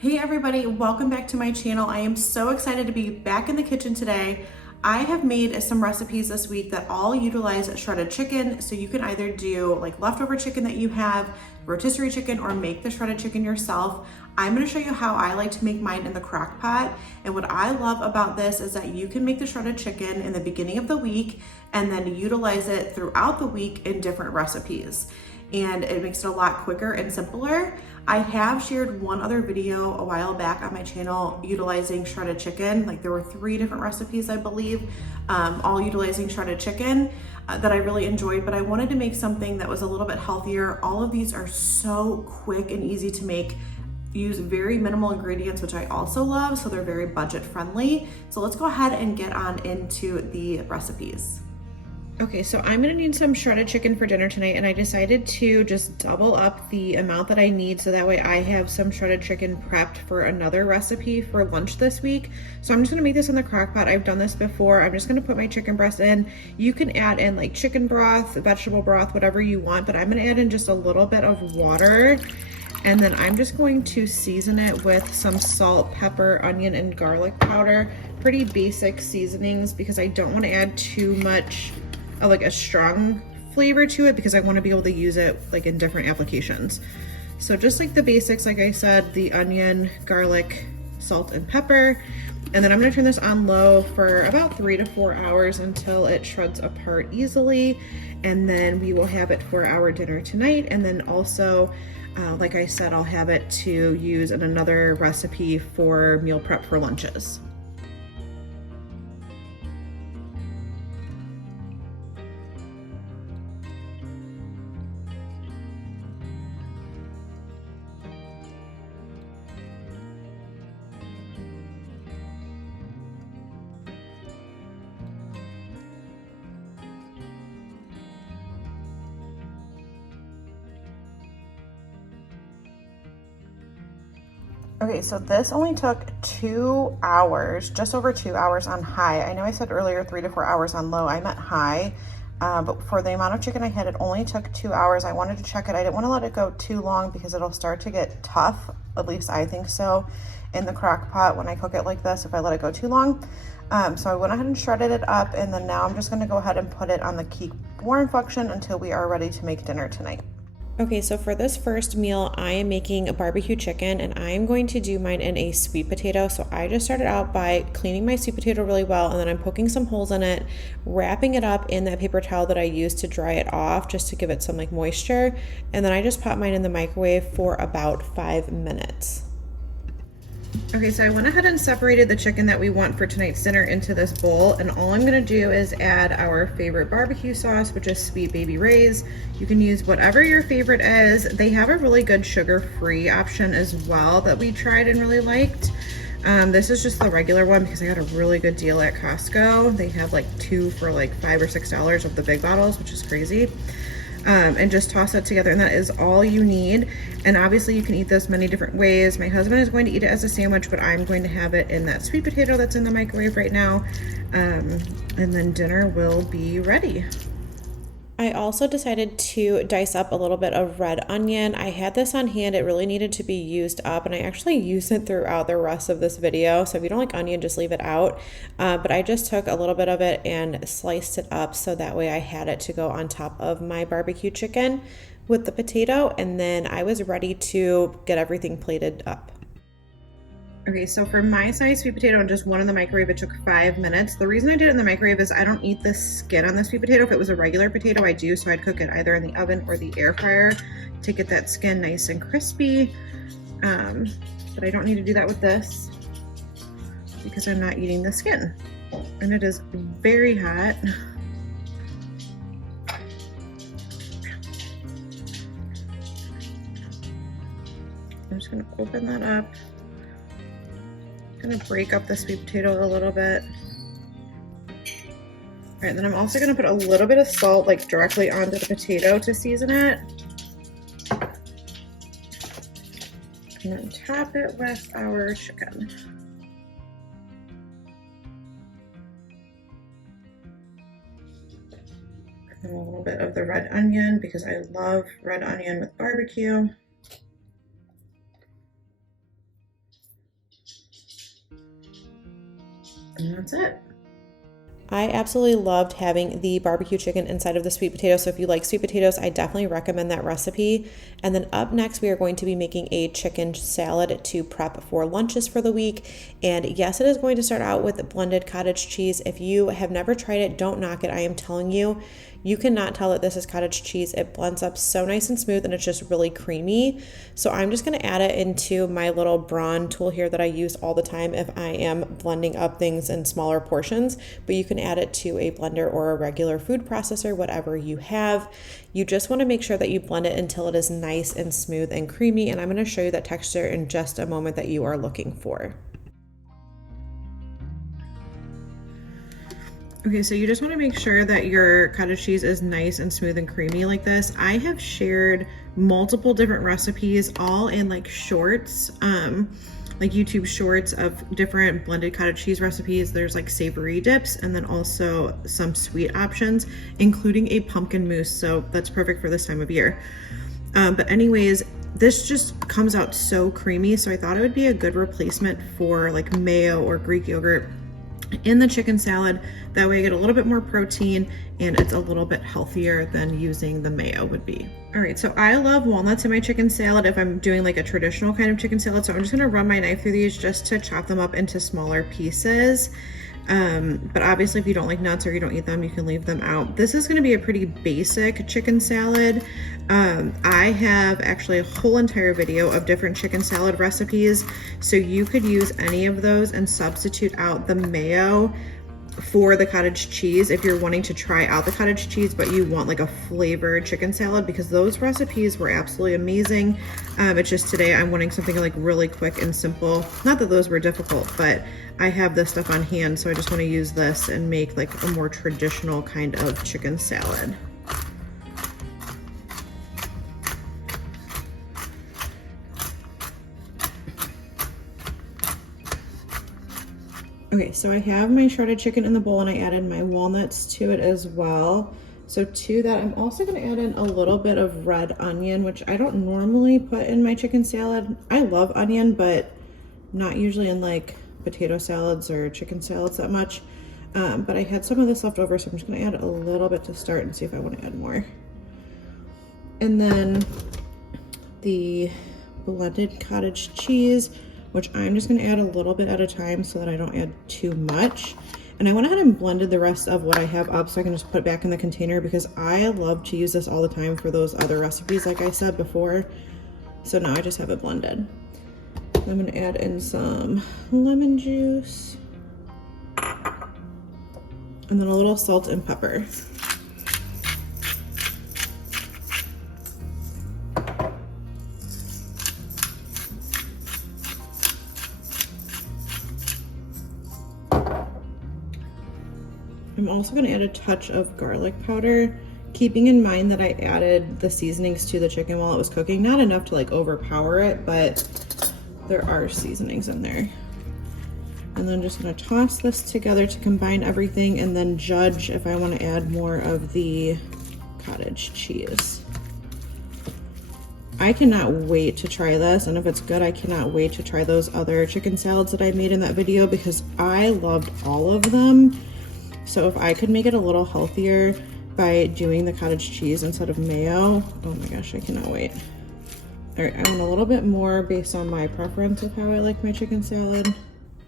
Hey everybody, welcome back to my channel. I am so excited to be back in the kitchen today. I have made some recipes this week that all utilize shredded chicken. So you can either do like leftover chicken that you have, rotisserie chicken, or make the shredded chicken yourself. I'm gonna show you how I like to make mine in the crock pot. And what I love about this is that you can make the shredded chicken in the beginning of the week and then utilize it throughout the week in different recipes. And it makes it a lot quicker and simpler. I have shared one other video a while back on my channel utilizing shredded chicken. Like there were 3 different recipes, I believe, all utilizing shredded chicken that I really enjoyed, but I wanted to make something that was a little bit healthier. All of these are so quick and easy to make, use very minimal ingredients, which I also love, so they're very budget friendly. So let's go ahead and get on into the recipes. Okay, so I'm gonna need some shredded chicken for dinner tonight, and I decided to just double up the amount that I need so that way I have some shredded chicken prepped for another recipe for lunch this week. So I'm just gonna make this in the crock pot. I've done this before. I'm just gonna put my chicken breast in. You can add in like chicken broth, vegetable broth, whatever you want, but I'm gonna add in just a little bit of water. And then I'm just going to season it with some salt, pepper, onion, and garlic powder. Pretty basic seasonings because I don't want to add too much of like a strong flavor to it because I want to be able to use it like in different applications. So just like the basics, like I said, the onion, garlic, salt, and pepper. And then I'm gonna turn this on low for about 3 to 4 hours until it shreds apart easily. And then we will have it for our dinner tonight. And then also, like I said, I'll have it to use in another recipe for meal prep for lunches. Okay, so this only took 2 hours, just over 2 hours on high. I know I said earlier 3 to 4 hours on low, I meant high. But for the amount of chicken I had, it only took 2 hours. I wanted to check it. I didn't want to let it go too long because it'll start to get tough, at least I think so, in the crock pot when I cook it like this, if I let it go too long. So I went ahead and shredded it up, and then now I'm just gonna go ahead and put it on the keep warm function until we are ready to make dinner tonight. Okay, so for this first meal, I am making a barbecue chicken, and I'm going to do mine in a sweet potato. So I just started out by cleaning my sweet potato really well, and then I'm poking some holes in it, wrapping it up in that paper towel that I used to dry it off just to give it some like moisture. And then I just pop mine in the microwave for about 5 minutes. Okay, so I went ahead and separated the chicken that we want for tonight's dinner into this bowl, and all I'm gonna do is add our favorite barbecue sauce, which is Sweet Baby Ray's. You can use whatever your favorite is. They have a really good sugar-free option as well that we tried and really liked. This is just the regular one because I got a really good deal at Costco. They have like 2 for like $5 or $6 of the big bottles, which is crazy. And just toss it together, and that is all you need. And obviously you can eat this many different ways. My husband is going to eat it as a sandwich, but I'm going to have it in that sweet potato that's in the microwave right now, and then dinner will be ready. I also decided to dice up a little bit of red onion. I had this on hand. It really needed to be used up, and I actually use it throughout the rest of this video. So if you don't like onion, just leave it out. But I just took a little bit of it and sliced it up so that way I had it to go on top of my barbecue chicken with the potato, and then I was ready to get everything plated up. Okay, so for my size sweet potato and just one in the microwave, it took 5 minutes. The reason I did it in the microwave is I don't eat the skin on the sweet potato. If it was a regular potato, I do, so I'd cook it either in the oven or the air fryer to get that skin nice and crispy. But I don't need to do that with this because I'm not eating the skin. And it is very hot. I'm just gonna open that up. Gonna break up the sweet potato a little bit. All right, then I'm also gonna put a little bit of salt like directly onto the potato to season it. And then top it with our chicken. And a little bit of the red onion because I love red onion with barbecue. And that's it. I absolutely loved having the barbecue chicken inside of the sweet potato. So if you like sweet potatoes, I definitely recommend that recipe. And then up next, we are going to be making a chicken salad to prep for lunches for the week. And yes, it is going to start out with blended cottage cheese. If you have never tried it, don't knock it. I am telling you, you cannot tell that this is cottage cheese. It blends up so nice and smooth, and it's just really creamy. So I'm just going to add it into my little brawn tool here that I use all the time if I am blending up things in smaller portions. But you can add it to a blender or a regular food processor, whatever you have. You just want to make sure that you blend it until it is nice and smooth and creamy. And I'm going to show you that texture in just a moment that you are looking for. Okay, so you just want to make sure that your cottage cheese is nice and smooth and creamy like this. I have shared multiple different recipes, all in like shorts, like YouTube shorts of different blended cottage cheese recipes. There's like savory dips and then also some sweet options, including a pumpkin mousse. So that's perfect for this time of year. But anyways, this just comes out so creamy. So I thought it would be a good replacement for like mayo or Greek yogurt in the chicken salad. That way I get a little bit more protein and it's a little bit healthier than using the mayo would be. All right, so I love walnuts in my chicken salad if I'm doing like a traditional kind of chicken salad. So I'm just gonna run my knife through these just to chop them up into smaller pieces. But obviously if you don't like nuts or you don't eat them, you can leave them out. This is gonna be a pretty basic chicken salad. I have actually a whole entire video of different chicken salad recipes. So you could use any of those and substitute out the mayo for the cottage cheese if you're wanting to try out the cottage cheese, but you want like a flavored chicken salad, because those recipes were absolutely amazing. It's just today I'm wanting something like really quick and simple. Not that those were difficult, but I have this stuff on hand, so I just want to use this and make like a more traditional kind of chicken salad. Okay, so I have my shredded chicken in the bowl and I added my walnuts to it as well. So to that, I'm also gonna add in a little bit of red onion, which I don't normally put in my chicken salad. I love onion, but not usually in like potato salads or chicken salads that much. But I had some of this left over, so I'm just gonna add a little bit to start and see if I wanna add more. And then the blended cottage cheese, which I'm just gonna add a little bit at a time so that I don't add too much. And I went ahead and blended the rest of what I have up so I can just put it back in the container, because I love to use this all the time for those other recipes like I said before. So now I just have it blended. I'm gonna add in some lemon juice and then a little salt and pepper. I'm also going to add a touch of garlic powder, keeping in mind that I added the seasonings to the chicken while it was cooking. Not enough to like overpower it, but there are seasonings in there. And then just going to toss this together to combine everything and then judge if I want to add more of the cottage cheese. I cannot wait to try this, and if it's good, I cannot wait to try those other chicken salads that I made in that video, because I loved all of them. So if I could make it a little healthier by doing the cottage cheese instead of mayo, oh my gosh, I cannot wait. All right, I want a little bit more based on my preference of how I like my chicken salad.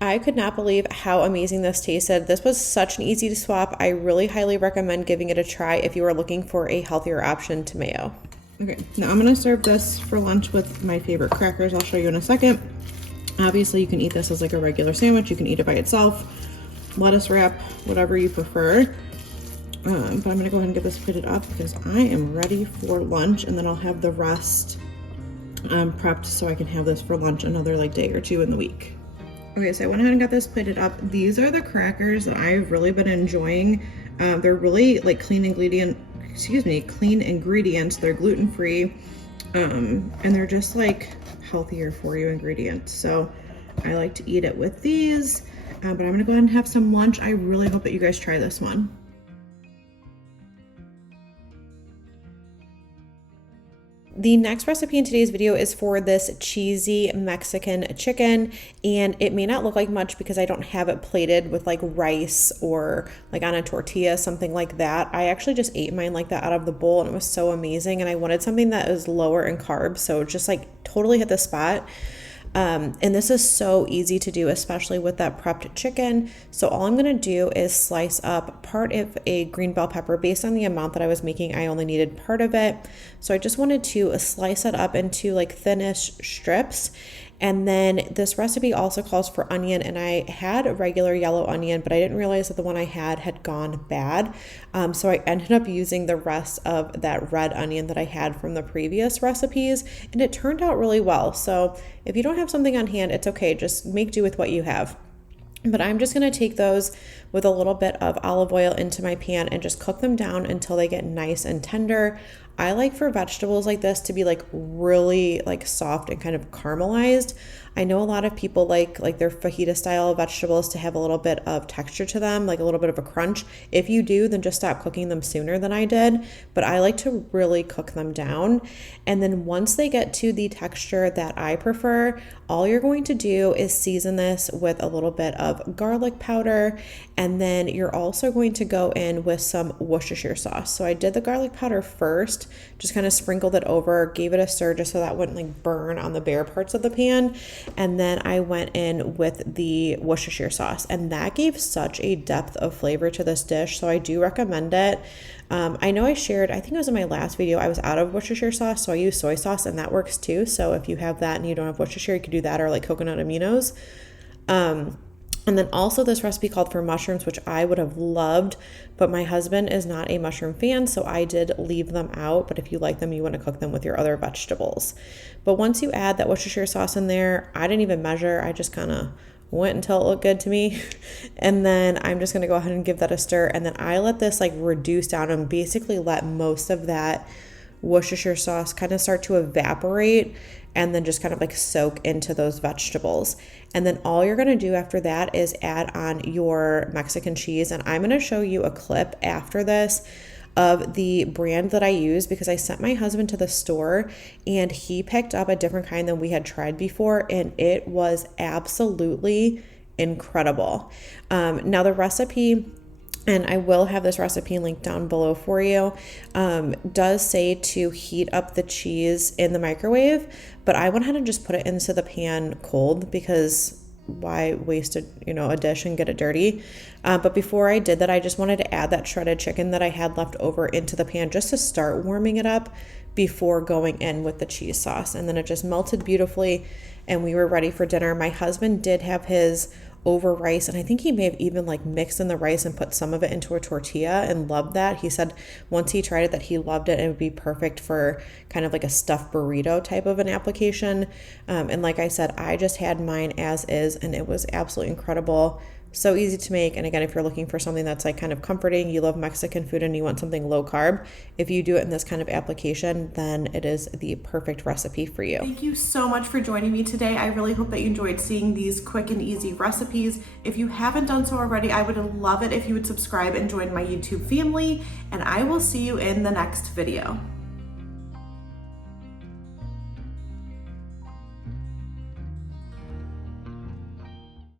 I could not believe how amazing this tasted. This was such an easy to swap. I really highly recommend giving it a try if you are looking for a healthier option to mayo. Okay, now I'm gonna serve this for lunch with my favorite crackers. I'll show you in a second. Obviously, you can eat this as like a regular sandwich. You can eat it by itself, lettuce wrap, whatever you prefer. But I'm gonna go ahead and get this plated up because I am ready for lunch, and then I'll have the rest prepped so I can have this for lunch another like day or two in the week. Okay, so I went ahead and got this plated up. These are the crackers that I've really been enjoying. They're really like clean ingredients. They're gluten-free, and they're just like healthier for you ingredients. So I like to eat it with these, but I'm gonna go ahead and have some lunch. I really hope that you guys try this one. The next recipe in today's video is for this cheesy Mexican chicken, and it may not look like much because I don't have it plated with like rice or like on a tortilla, something like that. I actually just ate mine like that out of the bowl and it was so amazing, and I wanted something that was lower in carbs, so it just like totally hit the spot. And this is so easy to do, especially with that prepped chicken. So all I'm going to do is slice up part of a green bell pepper. Based on the amount that I was making, I only needed part of it. So I just wanted to slice it up into like thinnish strips. And then this recipe also calls for onion, and I had a regular yellow onion, but I didn't realize that the one I had gone bad. So I ended up using the rest of that red onion that I had from the previous recipes, and it turned out really well. So if you don't have something on hand, it's okay. Just make do with what you have. But I'm just going to take those with a little bit of olive oil into my pan and just cook them down until they get nice and tender. I like for vegetables like this to be like really like soft and kind of caramelized. I know a lot of people like their fajita style vegetables to have a little bit of texture to them, like a little bit of a crunch. If you do, then just stop cooking them sooner than I did. But I like to really cook them down. And then once they get to the texture that I prefer, all you're going to do is season this with a little bit of garlic powder. And then you're also going to go in with some Worcestershire sauce. So I did the garlic powder first, just kind of sprinkled it over, gave it a stir just so that wouldn't like burn on the bare parts of the pan. And then I went in with the Worcestershire sauce, and that gave such a depth of flavor to this dish. So I do recommend it. I know I shared, I think it was in my last video, I was out of Worcestershire sauce, so I use soy sauce, and that works too. So if you have that and you don't have Worcestershire, you could do that, or like coconut aminos. And then also this recipe called for mushrooms, which I would have loved, but my husband is not a mushroom fan, so I did leave them out. But if you like them, you want to cook them with your other vegetables. But once you add that Worcestershire sauce in there, I didn't even measure. I just kind of went until it looked good to me. And then I'm just going to go ahead and give that a stir. And then I let this like reduce down and basically let most of that Worcestershire sauce kind of start to evaporate and then just kind of like soak into those vegetables. And then all you're going to do after that is add on your Mexican cheese. And I'm going to show you a clip after this of the brand that I use, because I sent my husband to the store and he picked up a different kind than we had tried before, and it was absolutely incredible. Now the recipe, and I will have this recipe linked down below for you, does say to heat up the cheese in the microwave, but I went ahead and just put it into the pan cold because why waste a dish and get it dirty. But before I did that, I just wanted to add that shredded chicken that I had left over into the pan just to start warming it up before going in with the cheese sauce. And then it just melted beautifully and we were ready for dinner. My husband did have his over rice, and I think he may have even like mixed in the rice and put some of it into a tortilla and loved that. He said once he tried it that he loved it and it would be perfect for kind of like a stuffed burrito type of an application. And like I said, I just had mine as is and it was absolutely incredible. So easy to make. And again, if you're looking for something that's like kind of comforting, you love Mexican food and you want something low carb, if you do it in this kind of application, then it is the perfect recipe for you. Thank you so much for joining me today. I really hope that you enjoyed seeing these quick and easy recipes. If you haven't done so already, I would love it if you would subscribe and join my YouTube family, and I will see you in the next video.